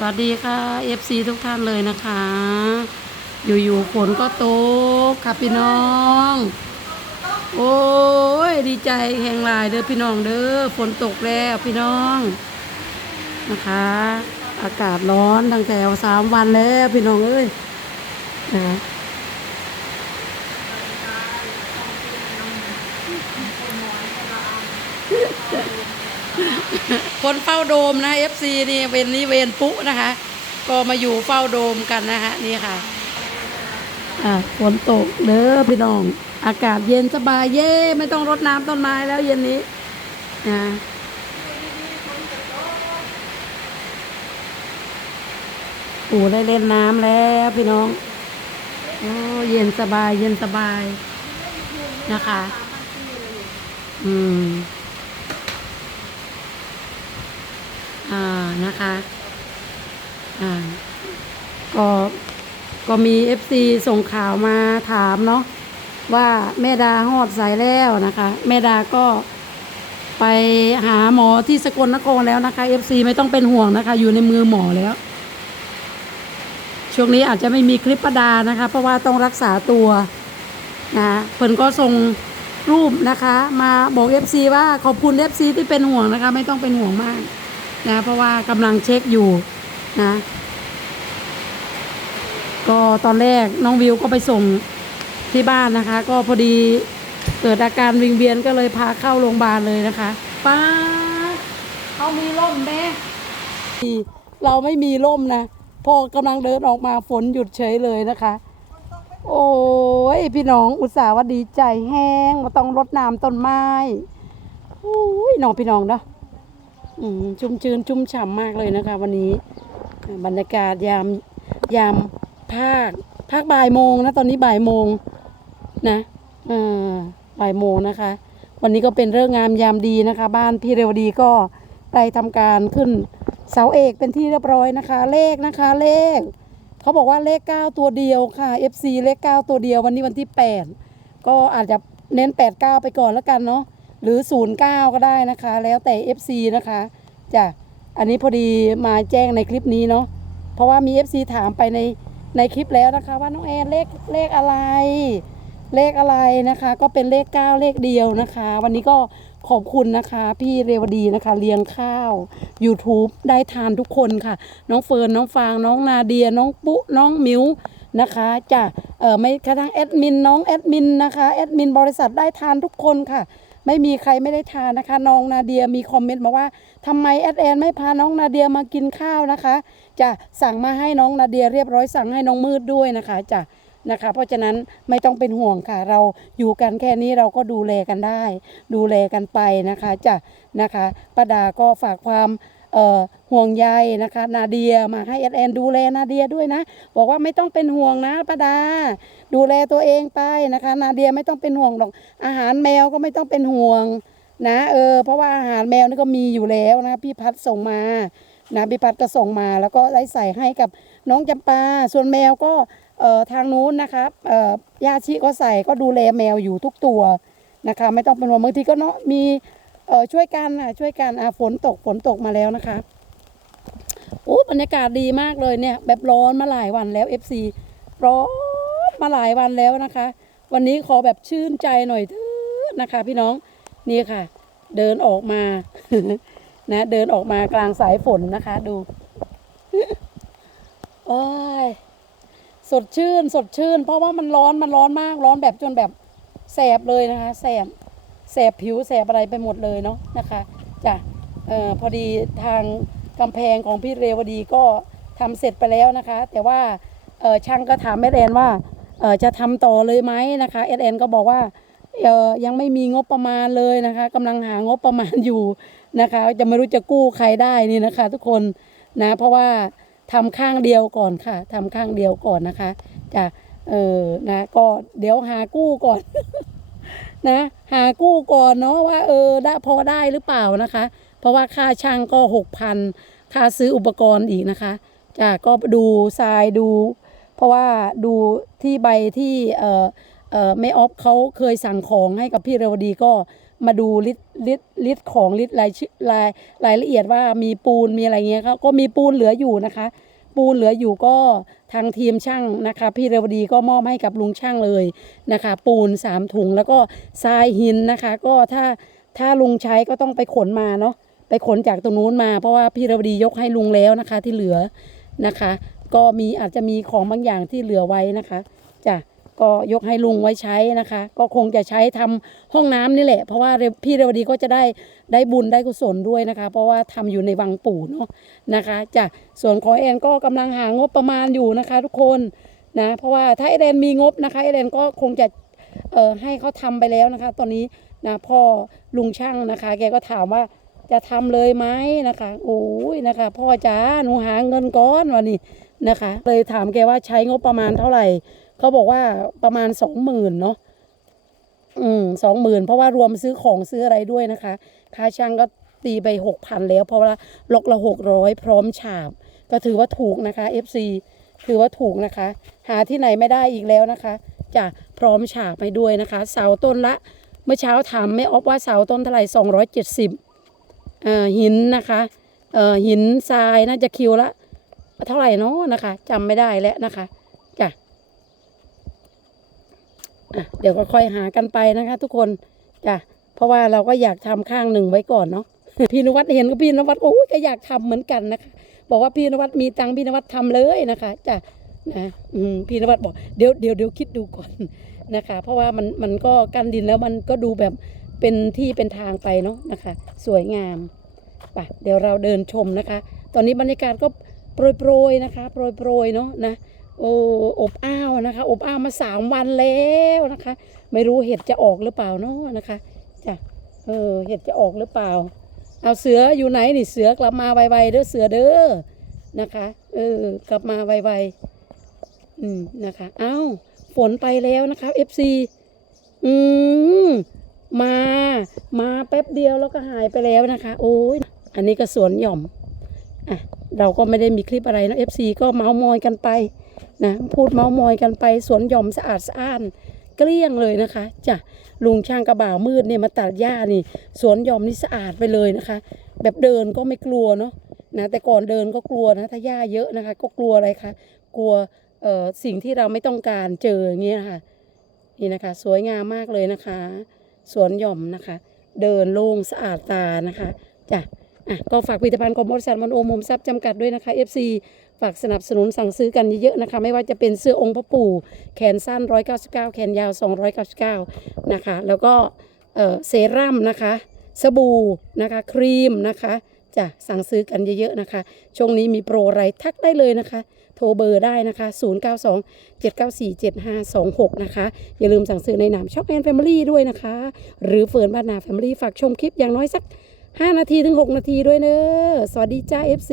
สวัสดีค่ะ FC ทุกท่านเลยนะคะ อยู่ๆฝนก็ตกค่ะพี่น้อง โอ้ยดีใจแห่งหลายเด้อพี่น้องเด้อฝนตกแล้วพี่น้องนะคะ อากาศร้อนตั้งแต่สามวันแล้วพี่น้องเอ้ยนะ คนเฝ้าโดมนะ FC นี่เวนนี้เวนปุ๊นะคะ ก็มาอยู่เฝ้าโดมกันนะคะนี่ค่ะอ่าฝนตกเด้อพี่น้อง อากาศเย็นสบายเย่ไม่ต้องรดน้ำต้นไม้แล้วเย็นนี้นะปู่ได้เล่นน้ำแล้วพี่น้องโอ้เย็นสบายเย็นสบายนะคะ อืม อ่านะคะอ่าก็ก็มีเอฟซีส่งข่าวมาถามเนาะว่าแม่ดาหอดสายแล้วนะคะ แม่ดาก็ไปหาหมอที่สกลนครแล้วนะคะเอฟซีไม่ต้องเป็นห่วงนะคะ อยู่ในมือหมอแล้ว ช่วงนี้อาจจะไม่มีคลิปประดานะคะ เพราะว่าต้องรักษาตัวนะเพิ่นก็ส่งรูปนะคะ มาบอกเอฟซีว่าขอบคุณเอฟซีที่เป็นห่วงนะคะ ไม่ต้องเป็นห่วงมาก นะ เพราะว่ากำลังเช็คอยู่นะ ก็ตอนแรกน้องวิวก็ไปส่งที่บ้านนะคะ ก็พอดีเกิดอาการวิงเวียนก็เลยพาเข้าโรงพยาบาลเลยนะคะป้าเขามีร่มเด้เราไม่มีร่มนะพอกำลังเดินออกมาฝนหยุดเฉยเลยนะคะ โอ้ยพี่น้องอุตส่าห์ว่าดีใจแห้งมาต้องรดน้ำต้นไม้โอ้ยน้องพี่น้องเนาะ ชุ่มชื้นชุ่มฉ่ำมากเลยนะคะ วันนี้บรรยากาศยามยามภาคภาคบ่ายโมงนะตอนนี้บ่ายโมงนะบ่ายโมงนะคะ วันนี้ก็เป็นเรื่องงามยามดีนะคะ บ้านพี่เรวดีก็ได้ทำการขึ้นเสาเอกเป็นที่เรียบร้อยนะคะ เลขนะคะเลข เขาบอกว่าเลข 9 ตัวเดียวค่ะ FC เลข 9 ตัวเดียววันนี้วันที่ 8 ก็อาจจะเน้น 89 ไปก่อนแล้วกันเนาะ หรือ 09 ก็ได้นะคะ แล้วแต่ FC นะคะจ้ะอันนี้พอดีมาแจ้งในคลิปนี้เนาะเพราะว่ามี FC ถามไปในในคลิปแล้วนะคะ ว่าน้องแอนเลขเลขอะไร เลขอะไรนะคะ ก็เป็นเลข 9 เลขเดียวนะคะ วันนี้ก็ขอบคุณนะคะ พี่เรวดีนะคะ เลี้ยงข้าว YouTube ได้ทานทุกคนค่ะ น้องเฟิร์นน้องฟางน้องนาเดีย น้องปุ๊น้องมิวนะคะจะเอ่อไม่กระทั่งแอดมินน้องแอดมินนะคะแอดมินบริษัทได้ทานทุกคนค่ะ ไม่มีใครไม่ได้ทานนะคะ น้องนาเดียมีคอมเมนต์มาว่าทำไมแอดแอนไม่พาน้องนาเดียมากินข้าวนะคะจะสั่งมาให้น้องนาเดียเรียบร้อยสั่งให้น้องมืดด้วยนะคะจะนะคะ เพราะฉะนั้นไม่ต้องเป็นห่วงค่ะ เราอยู่กันแค่นี้เราก็ดูแลกันได้ ดูแลกันไปนะคะจะนะคะป้าดาก็ฝากความ ห่วงใยนะคะ นาเดียมาให้แอดแอนดูแลนาเดียด้วยนะ บอกว่าไม่ต้องเป็นห่วงนะป้าดา ดูแลตัวเองไปนะคะ นาเดียไม่ต้องเป็นห่วงหรอก อาหารแมวก็ไม่ต้องเป็นห่วงนะเออเพราะว่าอาหารแมวนี่ก็มีอยู่แล้วนะพี่พัดส่งมานะพิพัฒน์ก็ส่งมาแล้วก็ได้ใส่ให้กับน้องจำปา ส่วนแมวก็เอ่อทางนู้นนะครับเอ่อยาชิก็ใส่ก็ดูแลแมวอยู่ทุกตัวนะคะ ไม่ต้องเป็นห่วงบางทีก็เนาะมี เออช่วยกันอะช่วยกันอะฝนตกฝนตกมาแล้วนะคะโอ้บรรยากาศดีมากเลยเนี่ย แบบร้อนมาหลายวันแล้ว FC ร้อนมาหลายวันแล้วนะคะ วันนี้ขอแบบชื่นใจหน่อยเถอะนะคะ พี่น้องนี่ค่ะ เดินออกมานะเดินออกมากลางสายฝนนะคะ ดูโอ้ยสดชื่น สดชื่น เพราะว่ามันร้อนมันร้อนมากร้อนแบบจนแบบแสบเลยนะคะ แสบ แสบผิวแสบอะไรไปหมดเลยเนาะนะคะจ้ะออพอดีทางกำแพงของพี่เรวดีก็ทำเสร็จไปแล้วนะคะ แต่ว่าออช่างก็ถามแอดแอนว่าออจะทำต่อเลยไหมนะคะแอดแอนก็บอกว่าออยังไม่มีงบประมาณเลยนะคะกำลังหางบประมาณอยู่นะคะจะไม่รู้จะกู้ใครได้นี่นะคะ ทุกคนนะเพราะว่าทำข้างเดียวก่อนค่ะทำข้างเดียวก่อนนะคะจะเออนะก็เดี๋ยวหากู้ก่อน นะ หากู้ก่อนเนาะว่าเออได้พอได้หรือเปล่านะคะ เพราะว่าค่าช่างก็หกพันค่าซื้ออุปกรณ์อีกนะคะจะก็ดูทรายดู เพราะว่าดูที่ใบที่เออเออไม่ออฟเขาเคยสั่งของให้กับพี่เรวดีก็มาดูลิตลิตลิตของลิตรรายชื่อรายรายละเอียดว่ามีปูนมีอะไรเงี้ยครับก็มีปูนเหลืออยู่นะคะ ปูนเหลืออยู่ก็ทางทีมช่างนะคะ พี่เรวดีก็มอบให้กับลุงช่างเลยนะคะ ปูนสามถุงแล้วก็ทรายหินนะคะ ก็ถ้าถ้าลุงใช้ก็ต้องไปขนมาเนาะไปขนจากตรงนู้นมาเพราะว่าพี่เรวดียกให้ลุงแล้วนะคะที่เหลือนะคะ ก็มีอาจจะมีของบางอย่างที่เหลือไว้นะคะจ้ะ ก็ยกให้ลุงไว้ใช้นะคะ ก็คงจะใช้ทำห้องน้ำนี่แหละ เพราะว่าพี่เรวดีก็จะได้ได้บุญได้กุศลด้วยนะคะ เพราะว่าทำอยู่ในวังปู่เนาะนะคะจ้ะส่วนของแอนก็กำลังหางบประมาณอยู่นะคะ ทุกคนนะเพราะว่าถ้าไอแดนมีงบนะคะไอแดนก็คงจะเอ่อให้เขาทำไปแล้วนะคะ ตอนนี้นะพ่อลุงช่างนะคะ แกก็ถามว่าจะทำเลยไหมนะคะโอ้ยนะคะ พ่อจ๋าหนูหาเงินก้อนวันนี้นะคะ เลยถามแกว่าใช้งบประมาณเท่าไหร่ เขาบอกว่าประมาณสองหมื่นเนาะอืมสองหมื่นเพราะว่ารวมซื้อของซื้ออะไรด้วยนะคะ ค่าช่างก็ตีไปหกพันแล้ว เพราะว่าล็อกละหกร้อยพร้อมฉาบ ก็ถือว่าถูกนะคะ FC ถือว่าถูกนะคะ หาที่ไหนไม่ได้อีกแล้วนะคะจะพร้อมฉาบไปด้วยนะคะ เสาต้นละ เมื่อเช้าถามแม่ออฟว่าเสาต้นเท่าไหร่สองร้อยเจ็ดสิบอ่าหินนะคะเอ่อหินทรายน่าจะคิวละเท่าไหร่เนาะนะคะจำไม่ได้แล้วนะคะ อะเดี๋ยวก็ค่อยหากันไปนะคะ ทุกคนจ้ะเพราะว่าเราก็อยากทำข้างหนึ่งไว้ก่อนเนาะพี่นวัดเห็นก็พี่นวัดโอ้ยก็อยากทำเหมือนกันนะคะ บอกว่าพี่นวัดมีตังพี่นวัดทำเลยนะคะจ้ะนะพี่นวัดบอกเดี๋ยวเดี๋ยวเดี๋ยวคิดดูก่อนนะคะ เพราะว่ามันมันก็กันดินแล้วมันก็ดูแบบเป็นที่เป็นทางไปเนาะนะคะ สวยงามไปเดี๋ยวเราเดินชมนะคะ ตอนนี้บรรยากาศก็โปรยๆนะคะโปรยๆเนาะนะ โอ้อบอ้าวนะคะ อบอ้าวมาสามวันแล้วนะคะ ไม่รู้เห็ดจะออกหรือเปล่าเนาะนะคะจ้ะเออเห็ดจะออกหรือเปล่า เอาเสืออยู่ไหนนี่เสือกลับมาไวๆเด้อเสือเด้อนะคะเออกลับมาไวๆอืมนะคะเอ้าฝนไปแล้วนะคะ FC อืมมา มาแป๊บเดียวแล้วก็หายไปแล้วนะคะ โอ้ยอันนี้ก็สวนหย่อมอะเราก็ไม่ได้มีคลิปอะไรนะ FC ก็เมาส์มอยกันไป นะพูดเมามอยกันไปสวนหย่อมสะอาดสะอ้านเกลี้ยงเลยนะคะจ้ะลุงช่างกระบ่าวมืดเนี่ยมาตัดหญ้านี่ สวนหย่อมนี่สะอาดไปเลยนะคะ แบบเดินก็ไม่กลัวเนาะนะแต่ก่อนเดินก็กลัวนะถ้าหญ้าเยอะนะคะ ก็กลัวอะไรคะกลัวเอ่อสิ่งที่เราไม่ต้องการเจออย่างเงี้ยค่ะนี่นะคะ สวยงามมากเลยนะคะ สวนหย่อมนะคะ เดินโล่งสะอาดตานะคะจ้ะ อะก็ฝากผลิตภัณฑ์ของบริษัทมันโอมโฮมซับจำกัดด้วยนะคะ FC ฝากสนับสนุนสั่งซื้อกันเยอะๆนะคะ ไม่ว่าจะเป็นเสื้อองค์พระปู่แขนสั้น 199 แขนยาว 299 นะคะ แล้วก็เอ่อเซรั่มนะคะ สบู่นะคะครีมนะคะจะสั่งซื้อกันเยอะๆนะคะ ช่วงนี้มีโปรอะไรทักได้เลยนะคะ โทรเบอร์ได้นะคะ 092 794 7526 นะคะ อย่าลืมสั่งซื้อในนามช็อปแอนด์แฟมิลี่ด้วยนะคะ หรือเฟิร์นบ้านนาแฟมิลี่ฝากชมคลิปอย่างน้อยสัก 5 นาทีถึง 6 นาทีด้วยเนอะสวัสดีจ้า FC